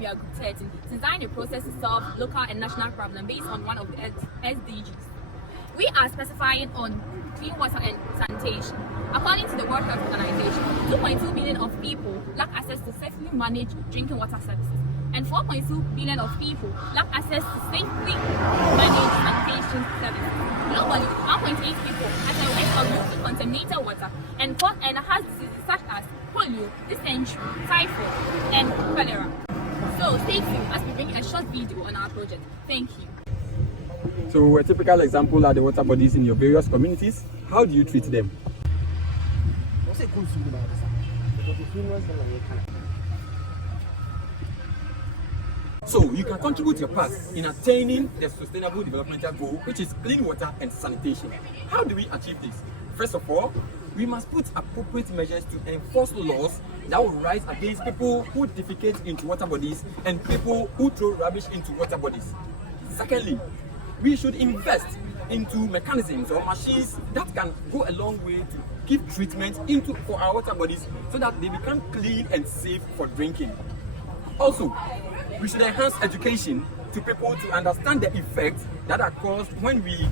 we are setting, design a process to solve local and national problems based on one of the SDGs. We are specifying on clean water and sanitation. According to the World Health Organization, 2.2 billion of people lack access to safely managed drinking water services, and 4.2 billion of people lack access to safely managed sanitation services. Globally, 1.8 people are at risk of losing contaminated water and has diseases such as polio, dysentery, typhoid, and cholera. So stay tuned as we bring a short video on our project. Thank you. So a typical example are the water bodies in your various communities. How do you treat them? So you can contribute your part in attaining the Sustainable Developmental Goal, which is clean water and sanitation. How do we achieve this? First of all, we must put appropriate measures to enforce laws that will rise against people who defecate into water bodies and people who throw rubbish into water bodies. Secondly, we should invest into mechanisms or machines that can go a long way to give treatment for our water bodies so that they become clean and safe for drinking. Also, we should enhance education to people to understand the effects that are caused when we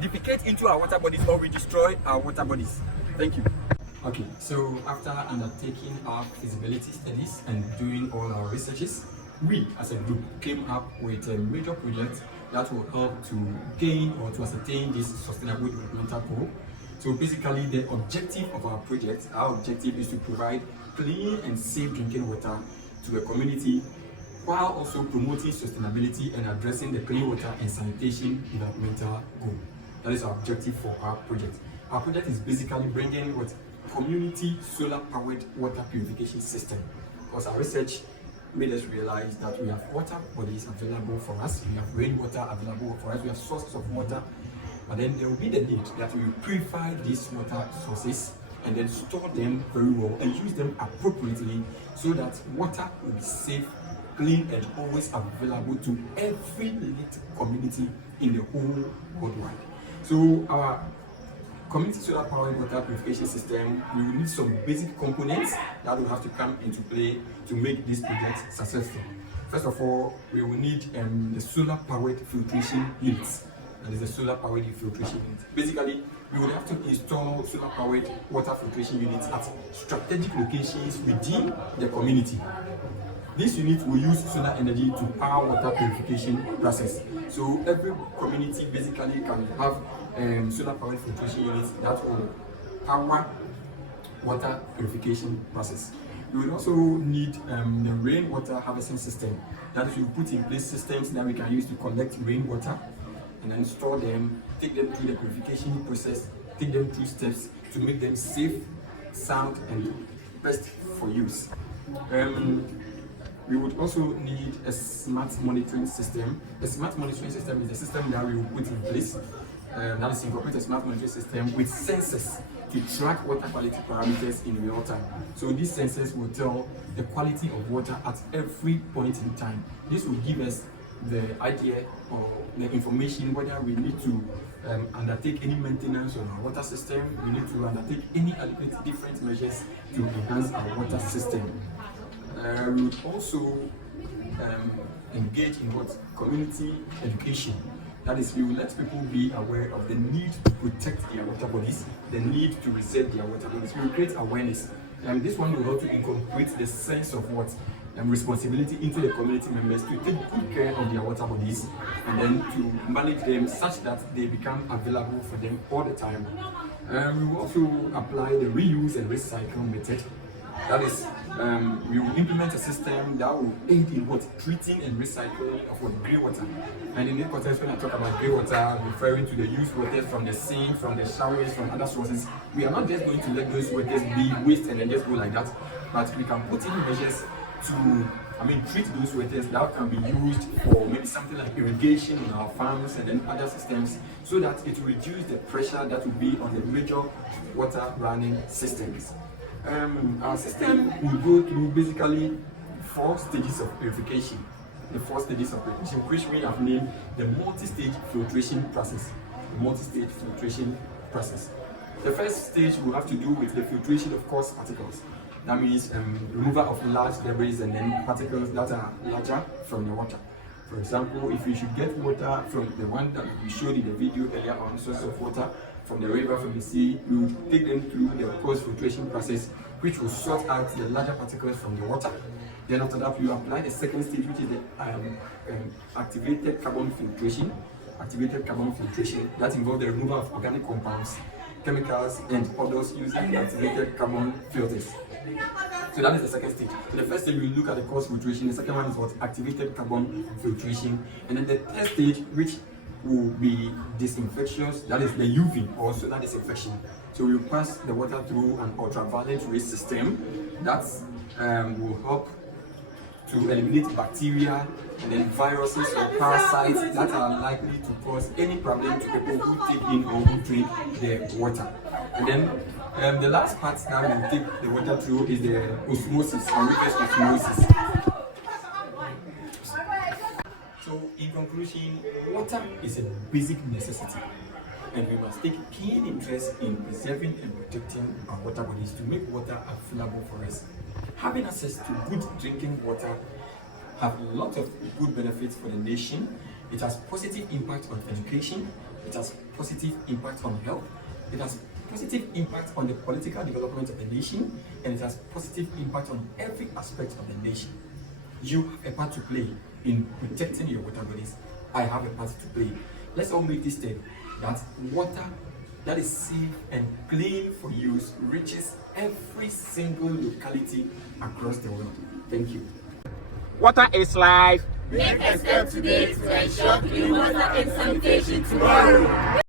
defecate into our water bodies or we destroy our water bodies. Thank you. Okay, so after undertaking our feasibility studies and doing all our researches, we as a group came up with a major project that will help to gain or to ascertain this sustainable developmental goal. So basically the objective of our project, our objective is to provide clean and safe drinking water to a community while also promoting sustainability and addressing the clean water and sanitation developmental goal. That is our objective for our project. Our project is basically bringing what community solar powered water purification system, because our research made us realize that we have water bodies available for us, we have rainwater available for us, we have sources of water, but then there will be the need that we purify these water sources and then store them very well and use them appropriately so that water will be safe, clean, and always available to every little community in the whole worldwide. So our community solar powered water purification system, we will need some basic components that will have to come into play to make this project successful. First of all, we will need the solar powered filtration units. That is the solar powered filtration unit. Basically, we will have to install solar powered water filtration units at strategic locations within the community. This unit will use solar energy to power water purification process. So every community basically can have solar powered filtration units that will power water purification process. We will also need the rainwater harvesting system. That is, we will put in place systems that we can use to collect rainwater and then store them, take them through the purification process, take them through steps to make them safe, sound, and best for use. We would also need a smart monitoring system. A smart monitoring system is a system that we will put in place that is incorporate a smart monitoring system with sensors to track water quality parameters in real time. So these sensors will tell the quality of water at every point in time. This will give us the idea or the information whether we need to undertake any maintenance on our water system, we need to undertake any adequate different measures to enhance our water system. We would also engage in what community education. That is, we will let people be aware of the need to protect their water bodies, the need to reserve their water bodies. We will create awareness. This one will help to incorporate the sense of what responsibility into the community members to take good care of their water bodies and then to manage them such that they become available for them all the time. We will also apply the reuse and recycle method. That is, we will implement a system that will aid in what treating and recycling of what grey water. And in this context, when I talk about grey water, I'm referring to the used waters from the sink, from the showers, from other sources. We are not just going to let those waters be waste and then just go like that, but we can put in measures to treat those waters that can be used for maybe something like irrigation on our farms and then other systems, so that it will reduce the pressure that will be on the major water running systems. Our system will go through basically 4 stages of purification. The 4 stages of purification, which we have named the multi-stage filtration process. The multi-stage filtration process. The first stage will have to do with the filtration of coarse particles. That means removal of large debris and then particles that are larger from the water. For example, if you should get water from the one that we showed in the video earlier on, source of water from the river, from the sea, we will take them through the post-filtration process, which will sort out the larger particles from the water. Then after that, you apply the second stage, which is the activated carbon filtration. Activated carbon filtration that involves the removal of organic compounds, chemicals, and others using activated carbon filters. So that is the second stage. So the first stage we look at the coarse filtration. The second one is what? Activated carbon filtration. And then the third stage, which will be disinfections, that is the UV or solar disinfection. So we will pass the water through an ultraviolet ray system that will help to eliminate bacteria and then viruses or parasites that are likely to cause any problem to people who take in or who drink the water. And then the last part that we will take the water through is the osmosis or reverse osmosis. So in conclusion, water is a basic necessity, and we must take keen interest in preserving and protecting our water bodies to make water available for us. Having access to good drinking water have a lot of good benefits for the nation. It has positive impact on education, it has positive impact on health, it has positive impact on the political development of the nation, and it has positive impact on every aspect of the nation. You have a part to play in protecting your water bodies. I have a part to play. Let's all make this step that water that is safe and clean for use reaches every single locality across the world. Thank you. Water is life. Make a step today to ensure clean water and sanitation tomorrow.